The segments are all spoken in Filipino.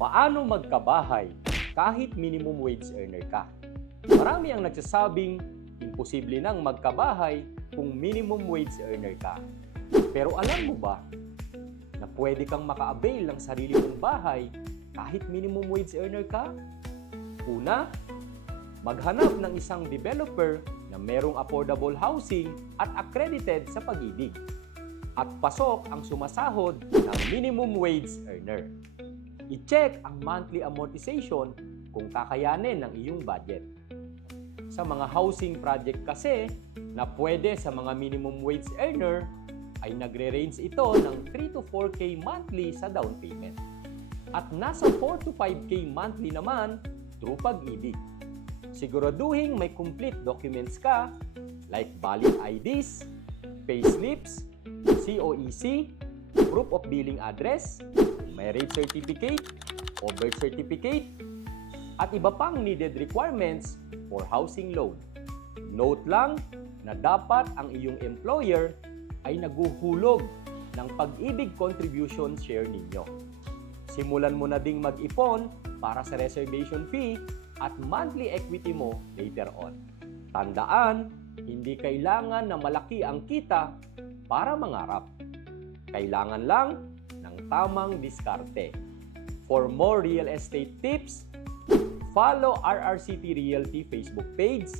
Paano magkabahay kahit minimum wage earner ka? Marami ang nagsasabing imposible nang magkabahay kung minimum wage earner ka. Pero alam mo ba na pwede kang maka-avail ng sarili mong bahay kahit minimum wage earner ka? Una, maghanap ng isang developer na merong affordable housing at accredited sa Pag-ibig. At pasok ang sumasahod ng minimum wage earner. I-check ang monthly amortization kung kakayanin ng iyong budget. Sa mga housing project kasi na pwede sa mga minimum wage earner ay nagre-range ito ng 3 to 4K monthly sa down payment. At nasa 4 to 5K monthly naman through Pag-ibig. Siguraduhin may complete documents ka like valid IDs, payslips, COEC, proof of billing address, marriage certificate o birth certificate, at iba pang needed requirements for housing loan. Note lang na dapat ang iyong employer ay naguhulog ng Pag-ibig contribution share ninyo. Simulan mo na ding mag-ipon para sa reservation fee at monthly equity mo later on. Tandaan, hindi kailangan na malaki ang kita para mangarap. Kailangan lang ng tamang diskarte. For more real estate tips, follow RRCT Realty Facebook page,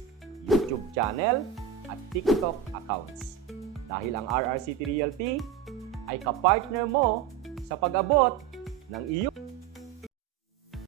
YouTube channel, at TikTok accounts. Dahil ang RRCT Realty ay kapartner mo sa pag-abot ng iyong